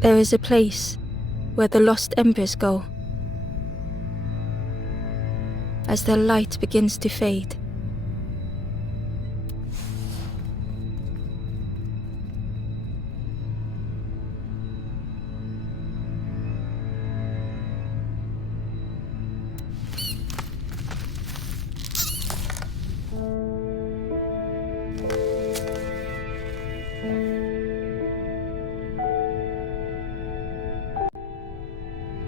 There is a place where the lost embers go as their light begins to fade.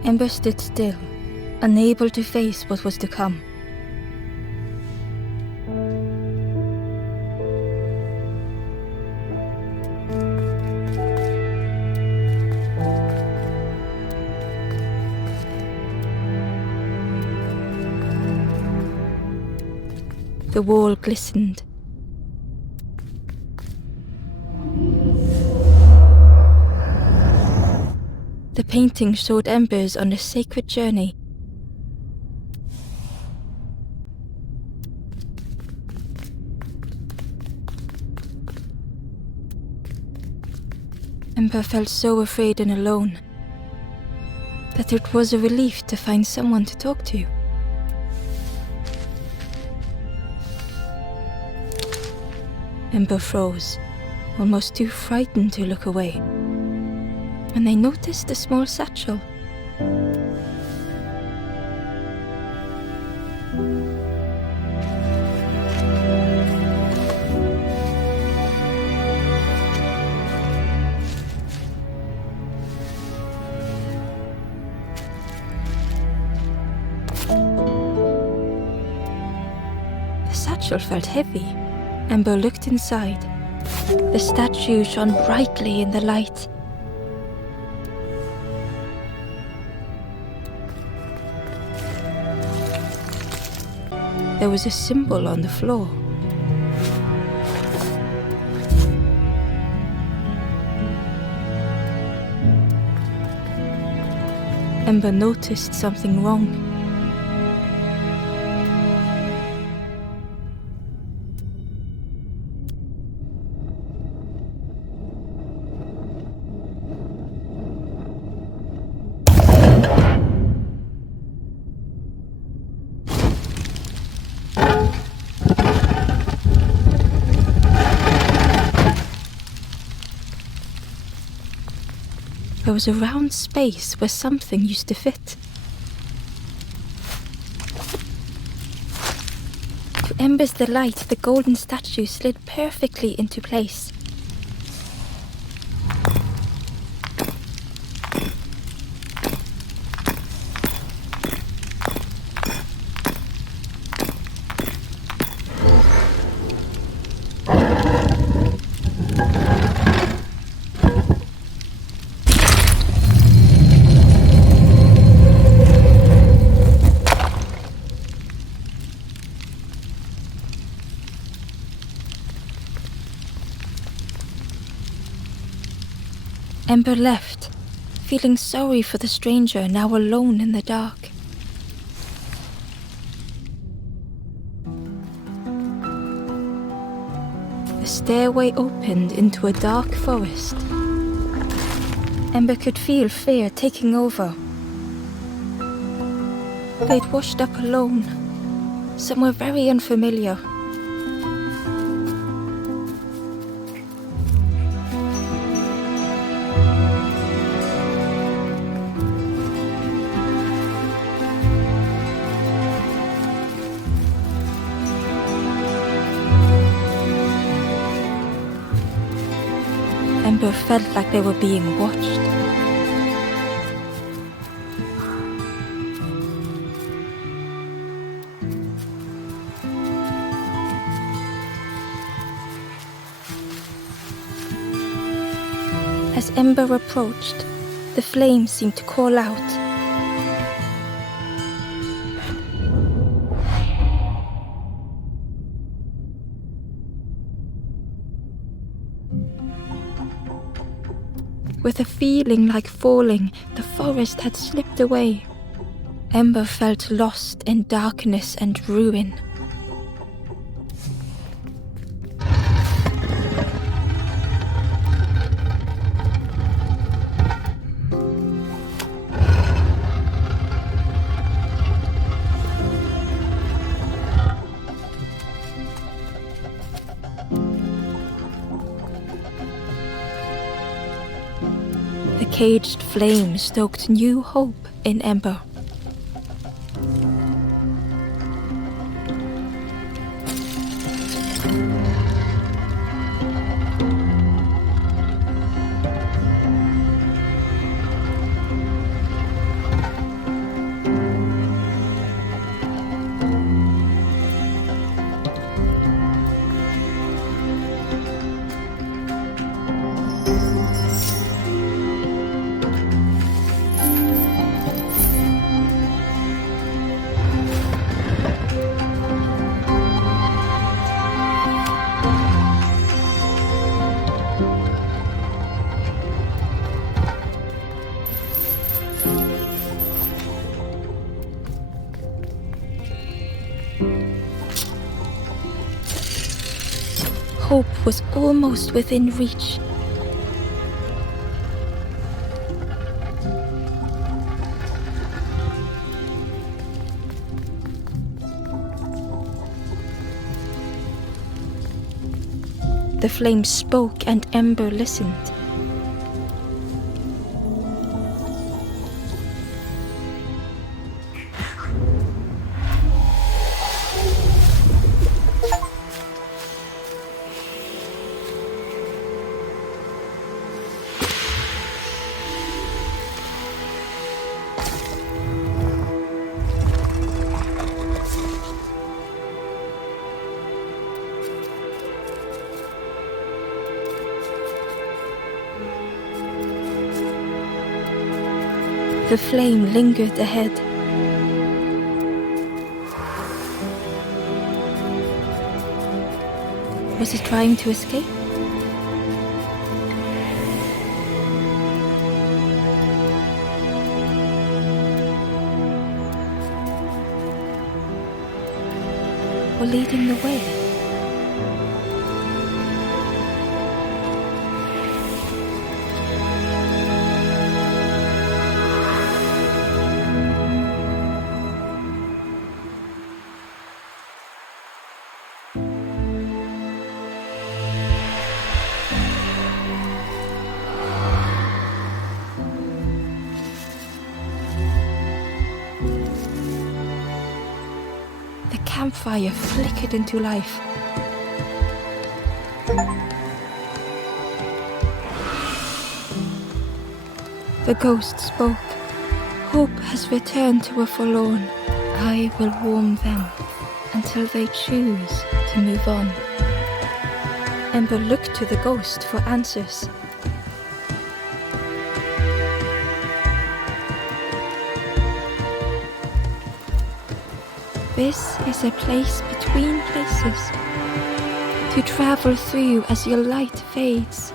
Ember stood still, unable to face what was to come. The wall glistened. The painting showed embers on a sacred journey. Ember felt so afraid and alone that it was a relief to find someone to talk to. Ember froze, almost too frightened to look away, when they noticed a small satchel. The satchel felt heavy. Ember looked inside. The statue shone brightly in the light. There was a symbol on the floor. Ember noticed something wrong. There was a round space where something used to fit. To Ember's delight, the golden statue slid perfectly into place. Ember left, feeling sorry for the stranger now alone in the dark. The stairway opened into a dark forest. Ember could feel fear taking over. They'd washed up alone, somewhere very unfamiliar. Ember felt like they were being watched. As Ember approached, the flames seemed to call out. With a feeling like falling, the forest had slipped away. Ember felt lost in darkness and ruin. caged flame stoked new hope in Ember. Hope was almost within reach. The flame spoke and Ember listened. The flame lingered ahead. Was it trying to escape? Or leading the way? The campfire flickered into life. The ghost spoke. Hope has returned to a forlorn. I will warm them until they choose to move on. Ember looked to the ghost for answers. This is a place between places to travel through as your light fades.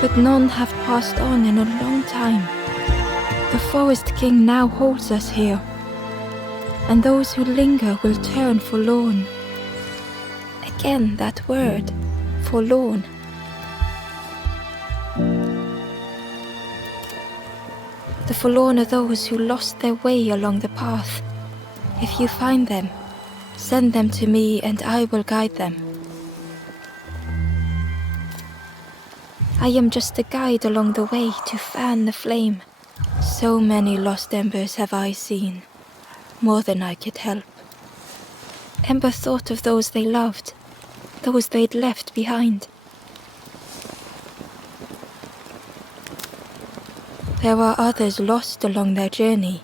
But none have passed on in a long time. The Forest King now holds us here, and those who linger will turn forlorn. Again that word, forlorn. The forlorn are those who lost their way along the path. If you find them, send them to me and I will guide them. I am just a guide along the way to fan the flame. So many lost embers have I seen, more than I could help. Ember thought of those they loved, those they'd left behind. There are others lost along their journey.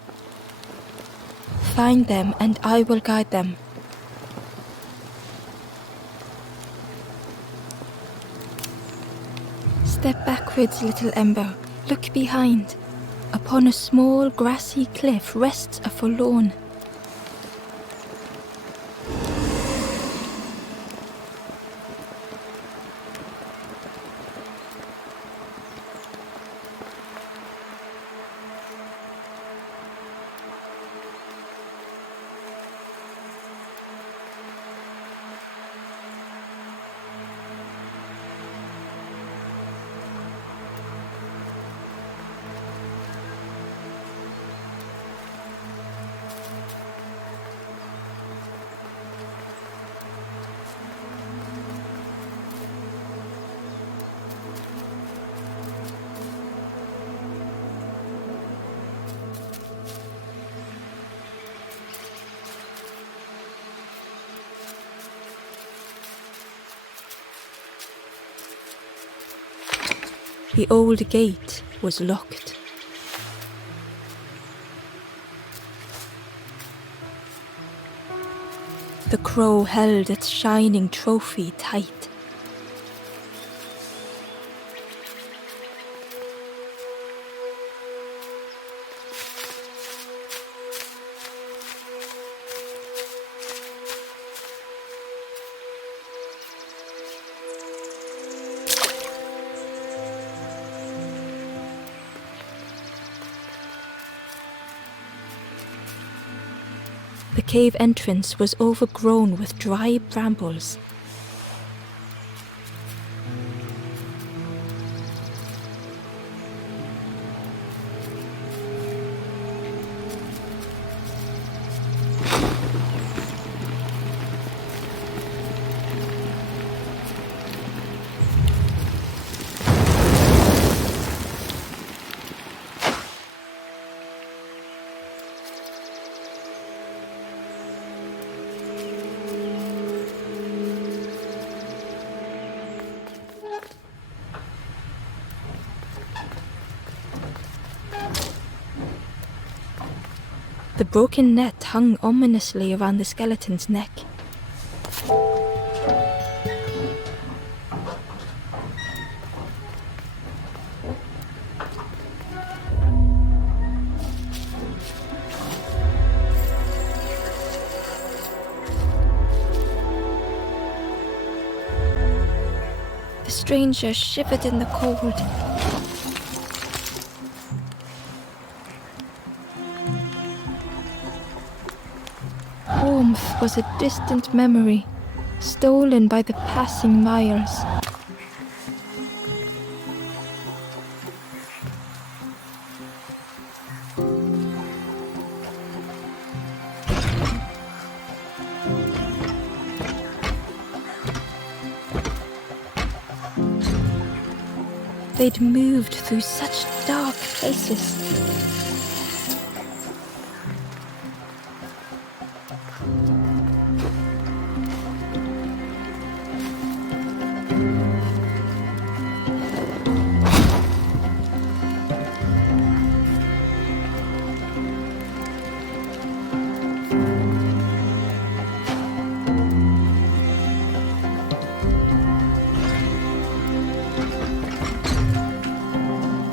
Find them and I will guide them. Step backwards, little Ember. Look behind. Upon a small grassy cliff rests a forlorn. The old gate was locked. The crow held its shining trophy tight. The cave entrance was overgrown with dry brambles. The broken net hung ominously around the skeleton's neck. The stranger shivered in the cold. Warmth was a distant memory, stolen by the passing miles. They'd moved through such dark places.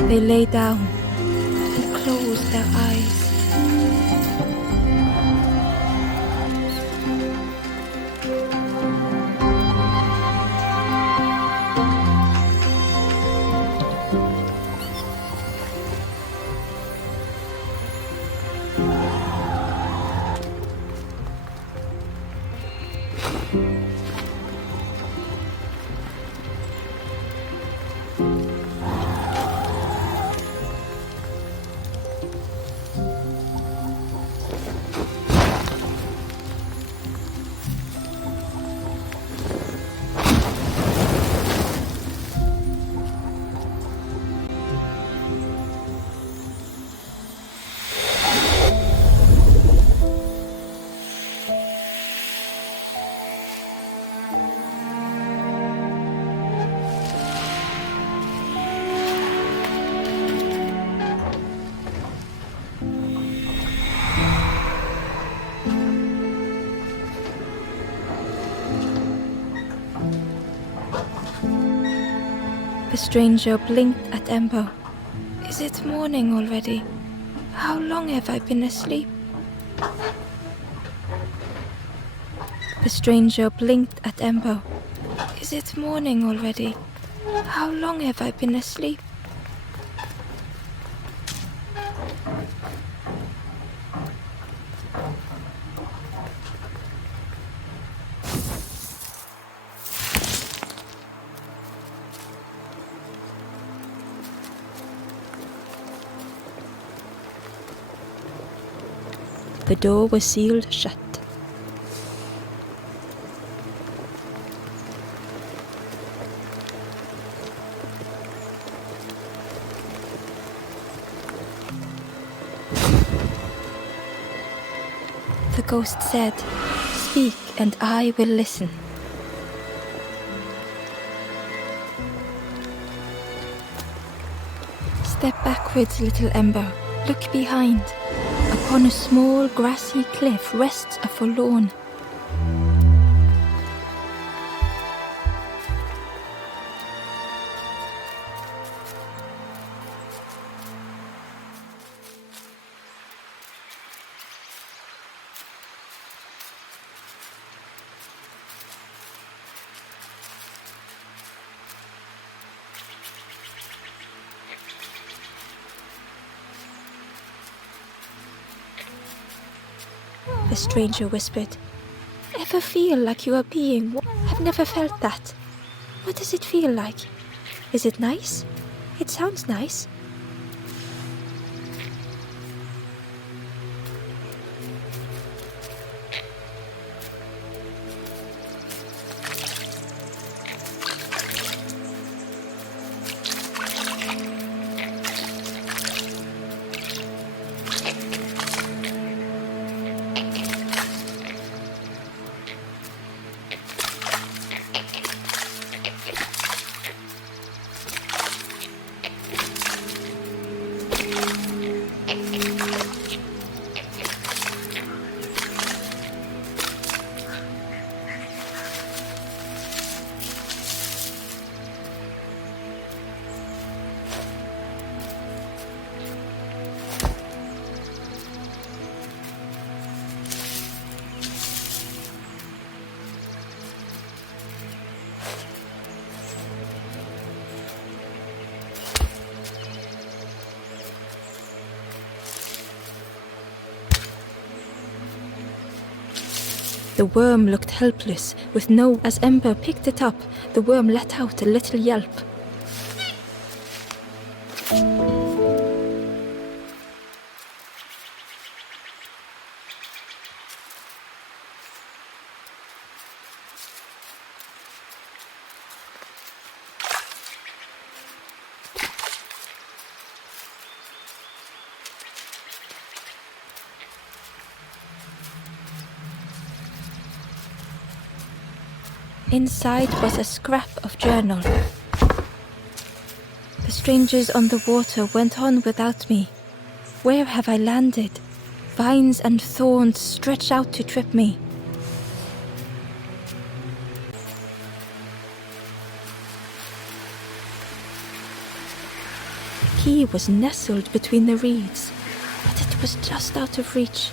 They lay down and closed their eyes. The stranger blinked at Ember. Is it morning already? How long have I been asleep? The stranger blinked at Ember. Is it morning already? How long have I been asleep? The door was sealed shut. The ghost said, "Speak and I will listen." Step backwards, little ember. Look behind. Upon a small grassy cliff rests a forlorn. The stranger whispered. Ever feel like you are being? I've never felt that. What does it feel like? Is it nice? It sounds nice. The worm looked helpless, with no... As Ember picked it up, the worm let out a little yelp. Inside was a scrap of journal. The strangers on the water went on without me. Where have I landed? Vines and thorns stretch out to trip me. The key was nestled between the reeds, but it was just out of reach.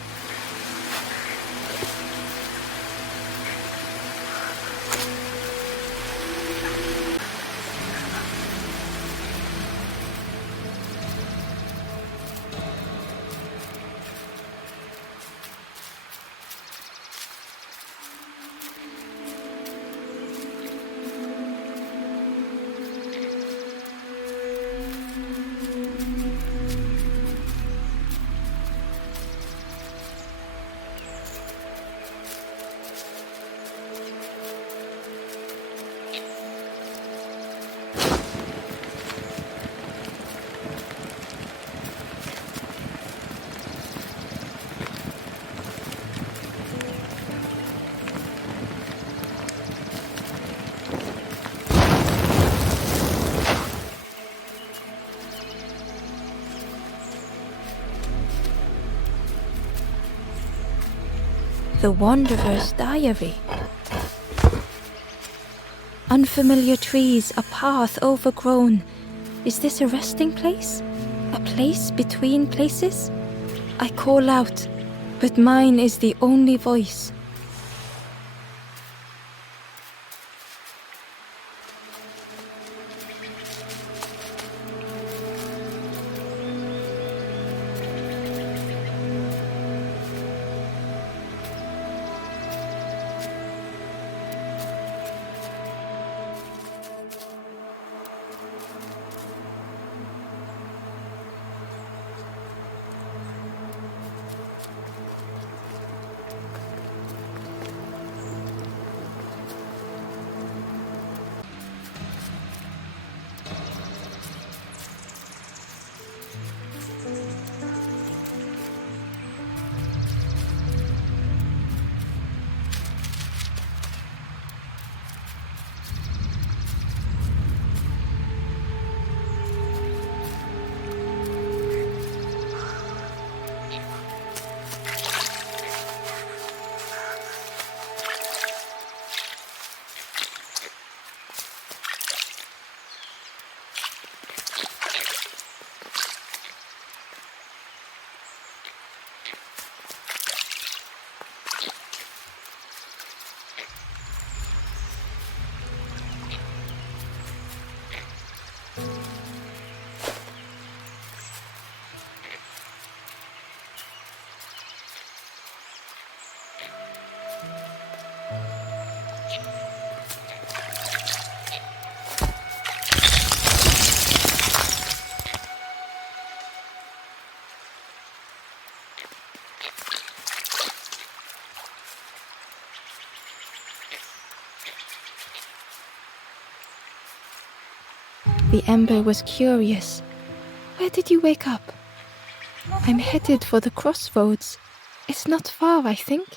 The Wanderer's Diary. Unfamiliar trees, a path overgrown. Is this a resting place? A place between places? I call out, but mine is the only voice. The ember was curious. Where did you wake up? I'm headed for the crossroads. It's not far, I think.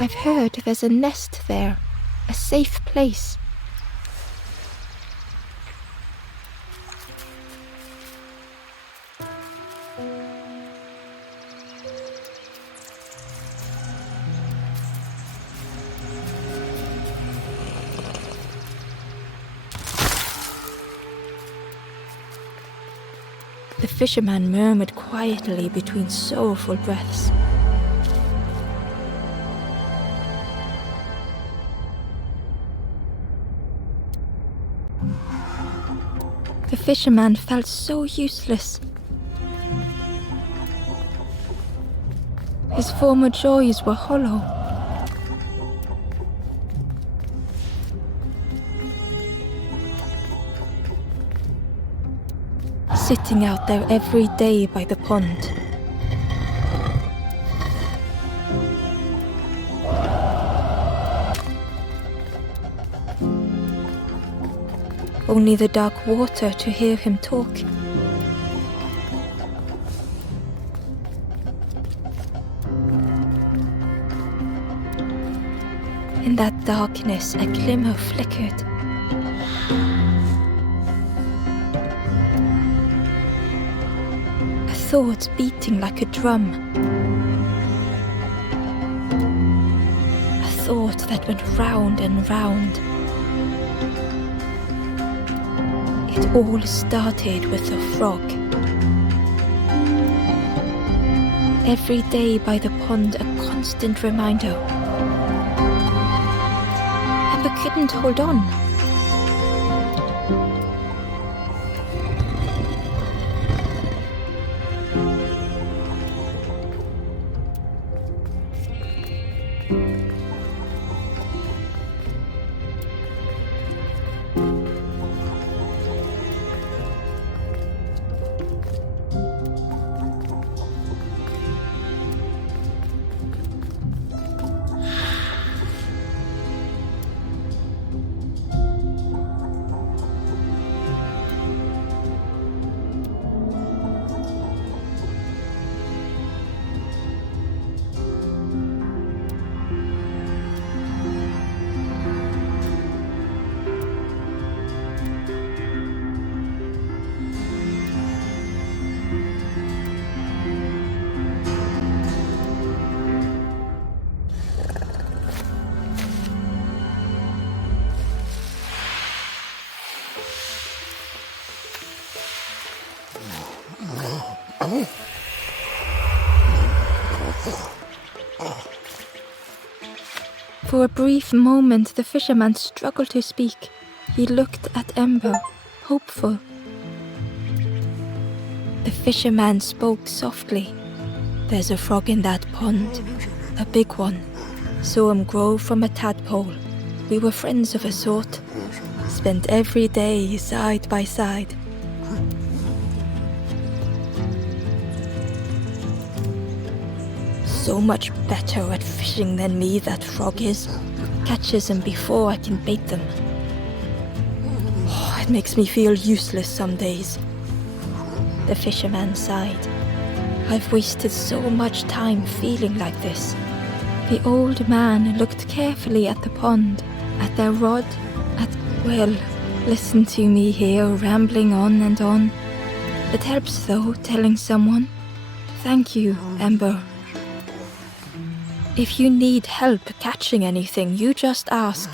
I've heard there's a nest there, a safe place. The fisherman murmured quietly between sorrowful breaths. The fisherman felt so useless. His former joys were hollow. Sitting out there every day by the pond. Only the dark water to hear him talk. In that darkness, a glimmer flickered. A thought beating like a drum. A thought that went round and round. It all started with a frog. Every day by the pond, a constant reminder. Ember couldn't hold on. For a brief moment, the fisherman struggled to speak. He looked at Ember, hopeful. The fisherman spoke softly. There's a frog in that pond, a big one. Saw him grow from a tadpole. We were friends of a sort. Spent every day side by side. So much better at fishing than me, that frog is. Catches them before I can bait them. Oh, it makes me feel useless some days. The fisherman sighed. I've wasted so much time feeling like this. The old man looked carefully at the pond, at their rod, well, listen to me here rambling on and on. It helps though, telling someone. Thank you, Ember. If you need help catching anything, you just ask.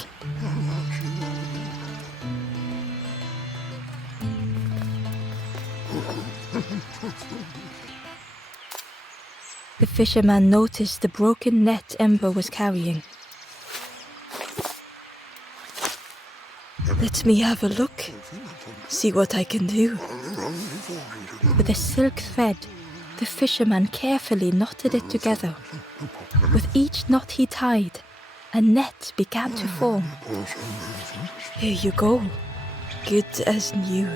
The fisherman noticed the broken net Ember was carrying. Let me have a look. See what I can do. With a silk thread, the fisherman carefully knotted it together. With each knot he tied, a net began to form. Here you go, good as new.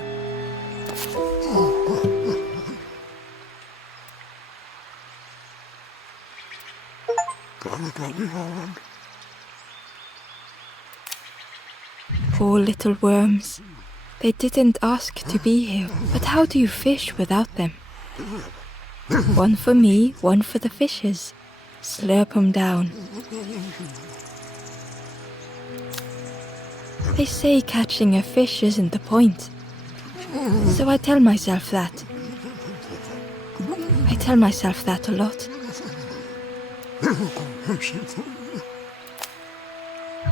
Poor little worms. They didn't ask to be here, but how do you fish without them? One for me, one for the fishes. Slurp 'em down. They say catching a fish isn't the point. So I tell myself that. I tell myself that a lot.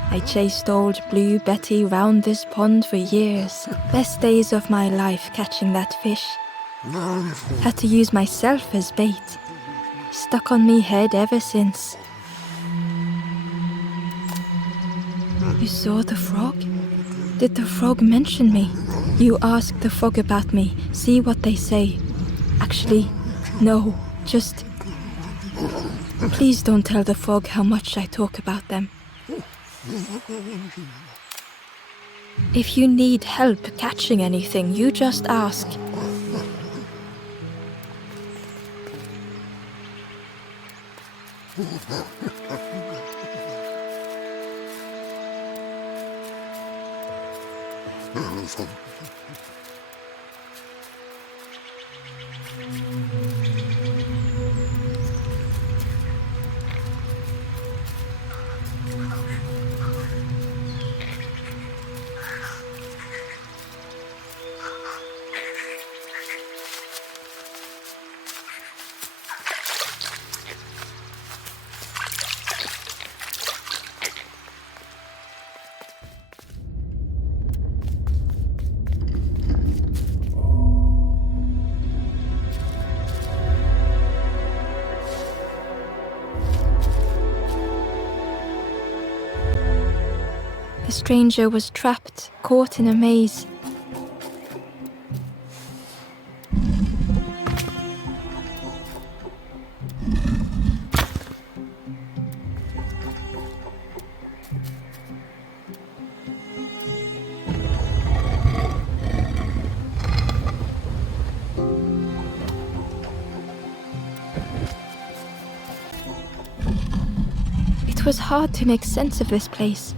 I chased old Blue Betty round this pond for years. Best days of my life catching that fish. Had to use myself as bait. Stuck on me head ever since. You saw the frog? Did the frog mention me? You ask the frog about me, see what they say. Actually, no, just... Please don't tell the frog how much I talk about them. If you need help catching anything, you just ask. The stranger was trapped, caught in a maze. It was hard to make sense of this place.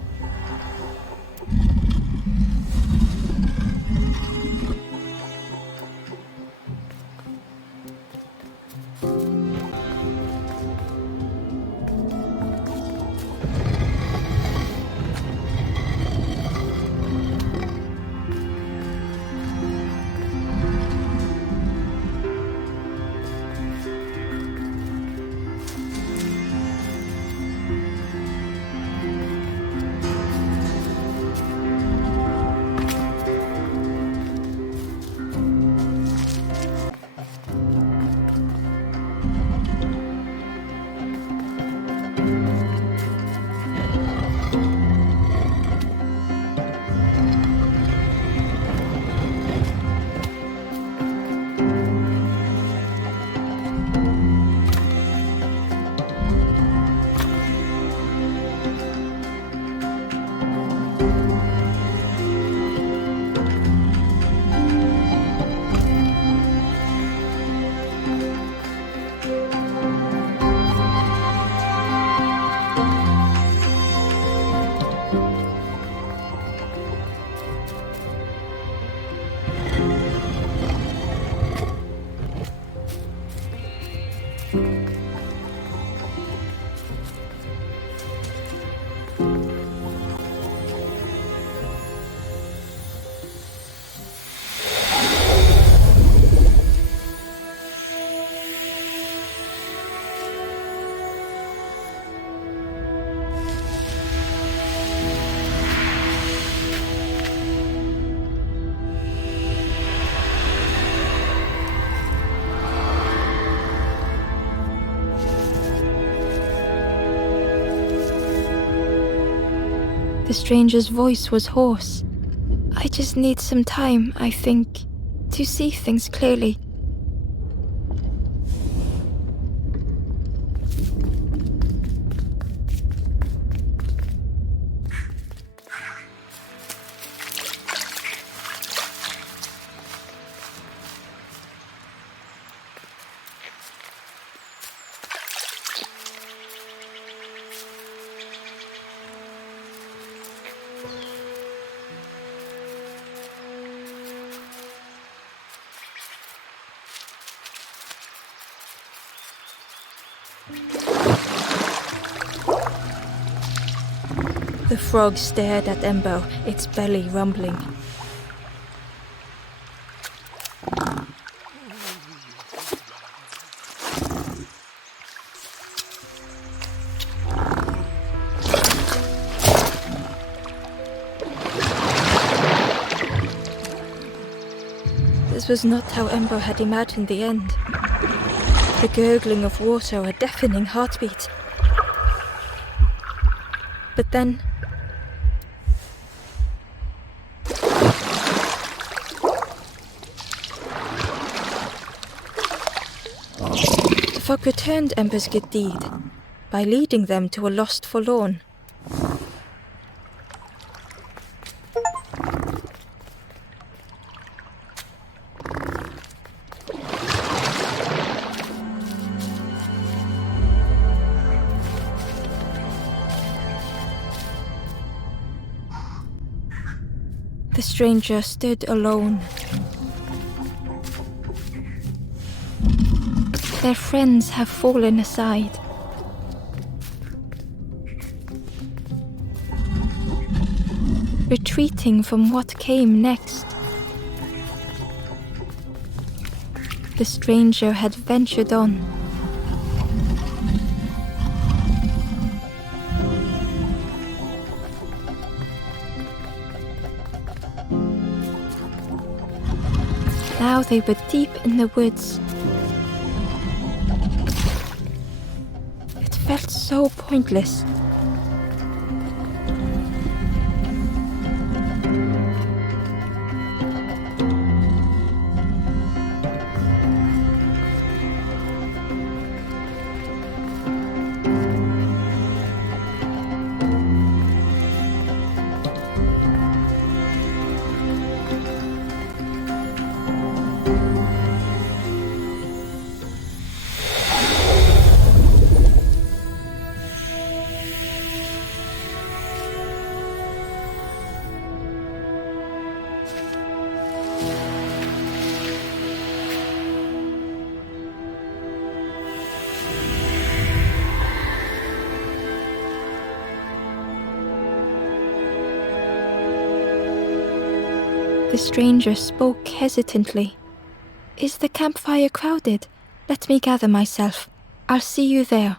The stranger's voice was hoarse. I just need some time, I think, to see things clearly. The frog stared at Ember, its belly rumbling. This was not how Ember had imagined the end. The gurgling of water, a deafening heartbeat. But then... the frog returned Ember's good deed by leading them to a lost forlorn. The stranger stood alone. Their friends have fallen aside. Retreating from what came next. The stranger had ventured on. Now they were deep in the woods. It felt so pointless. The stranger spoke hesitantly. "Is the campfire crowded? Let me gather myself. I'll see you there."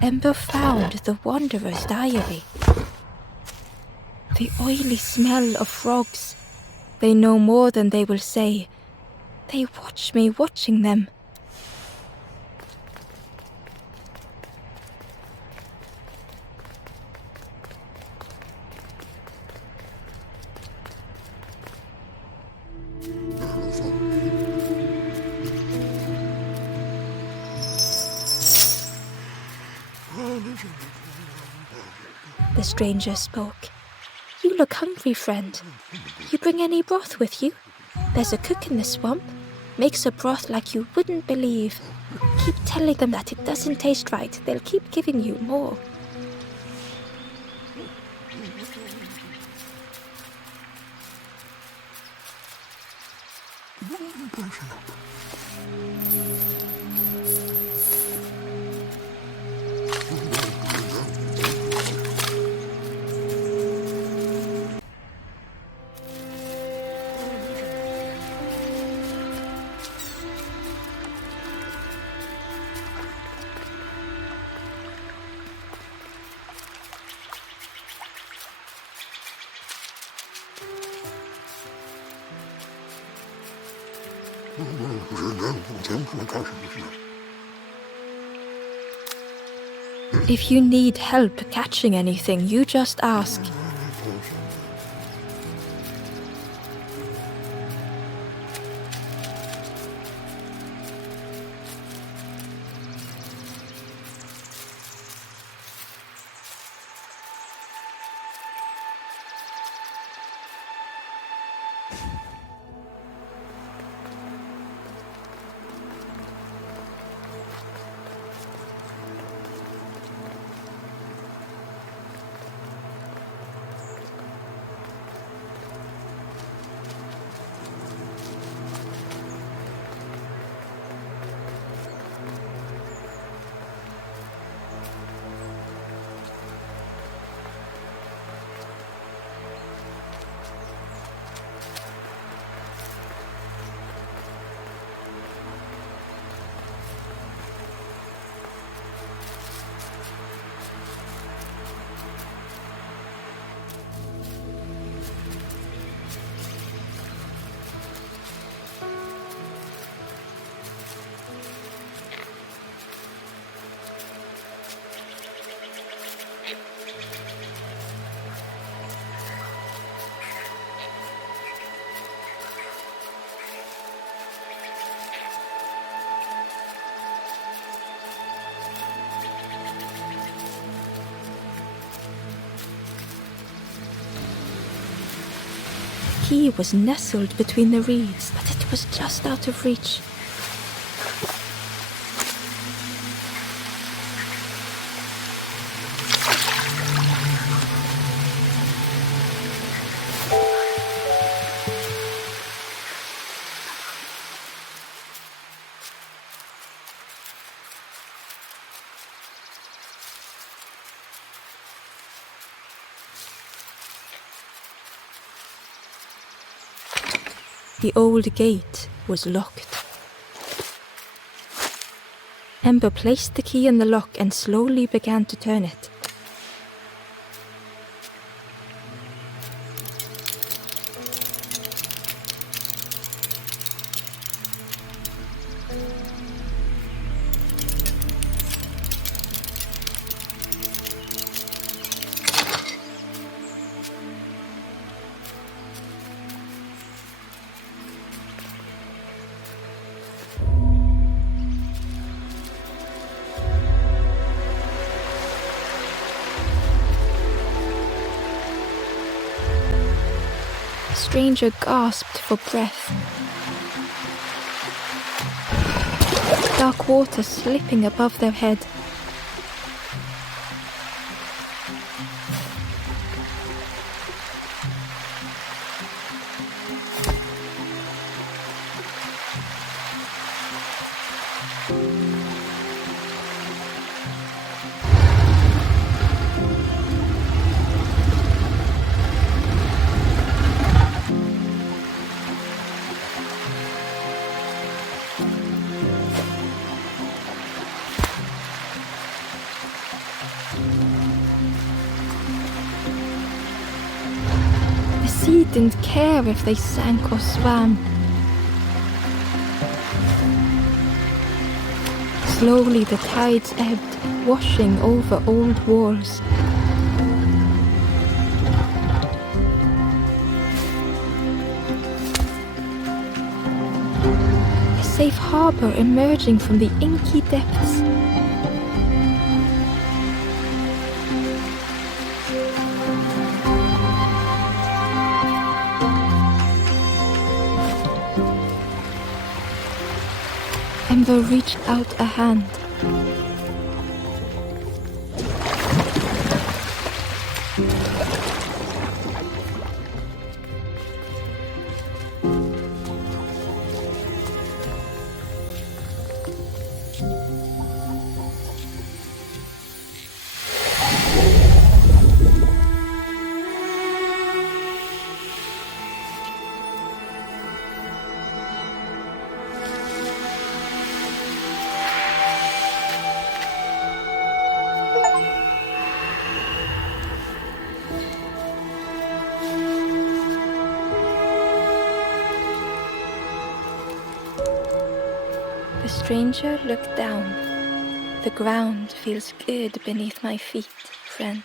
Ember found the Wanderer's diary. The oily smell of frogs. They know more than they will say. They watch me watching them. The stranger spoke. "You look hungry, friend. You bring any broth with you? There's a cook in the swamp. Makes a broth like you wouldn't believe. Keep telling them that it doesn't taste right. They'll keep giving you more." If you need help catching anything, you just ask. key was nestled between the reeds, but it was just out of reach. The old gate was locked. Ember placed the key in the lock and slowly began to turn it. The stranger gasped for breath. Dark water slipping above their head. The sea didn't care if they sank or swam. Slowly the tides ebbed, washing over old walls. A safe harbor emerging from the inky depths. Ember reached out a hand. The stranger looked down. The ground feels good beneath my feet, friend.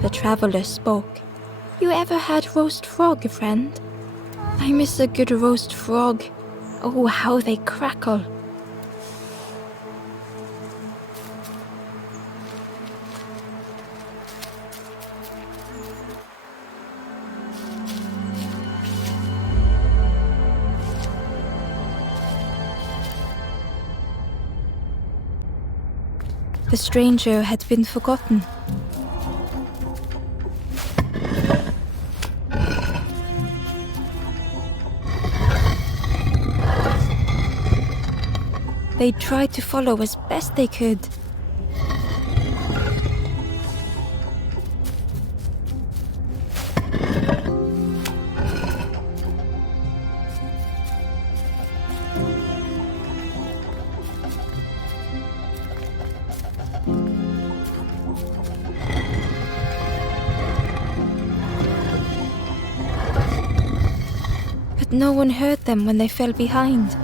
The traveler spoke. You ever had roast frog, friend? I miss a good roast frog. Oh, how they crackle. The stranger had been forgotten. They tried to follow as best they could. but no one heard them when they fell behind.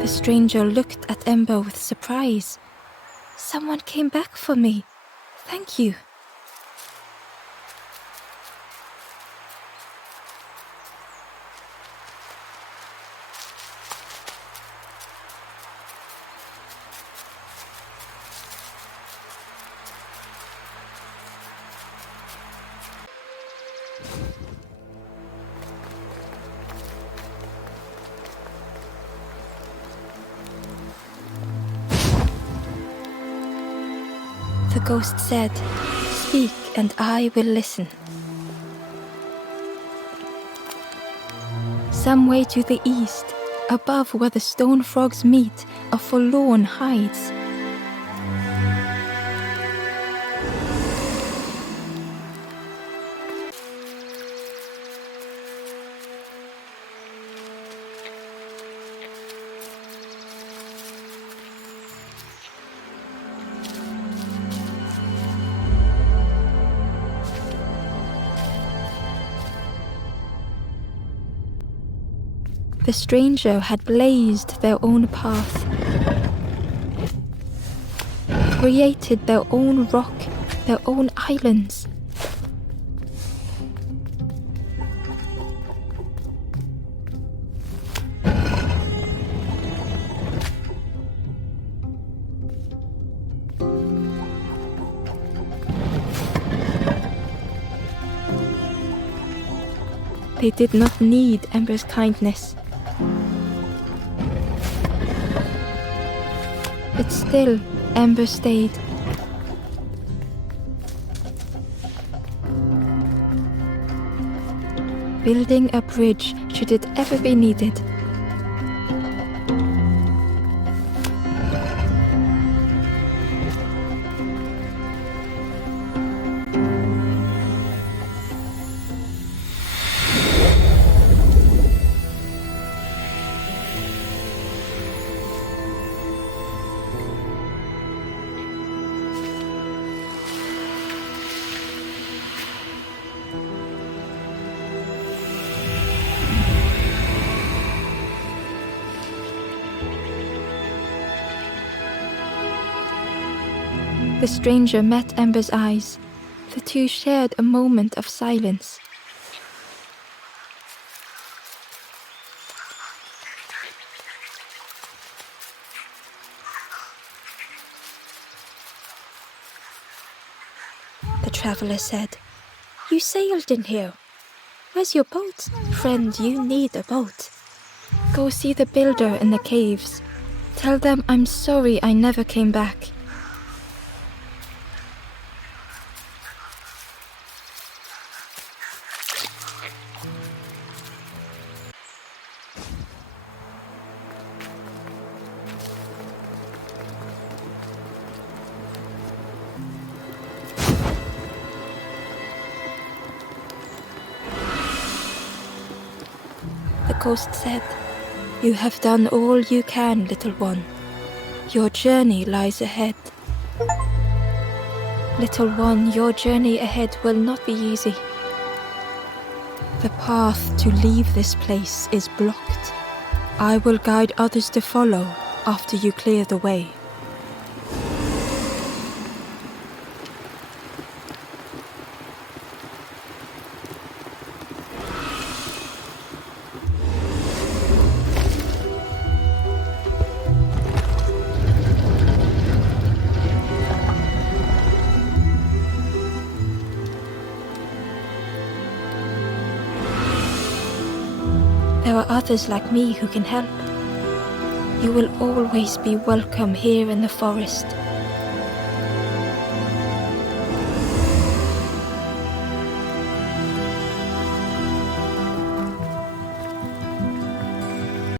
The stranger looked at Ember with surprise. Someone came back for me. Thank you. The ghost said, "Speak and I will listen." Some way to the east, above where the stone frogs meet, a forlorn hides. The stranger had blazed their own path, created their own rock, their own islands. They did not need Ember's kindness. But still, Ember stayed. Building a bridge should it ever be needed. The stranger met Ember's eyes. The two shared a moment of silence. The traveler said, "You sailed in here. Where's your boat? Friend, you need a boat. Go see the builder in the caves. Tell them I'm sorry I never came back." The ghost said, "You have done all you can, little one. Your journey lies ahead. Little one, your journey ahead will not be easy. The path to leave this place is blocked. I will guide others to follow after you clear the way. There are others like me who can help. You will always be welcome here in the forest.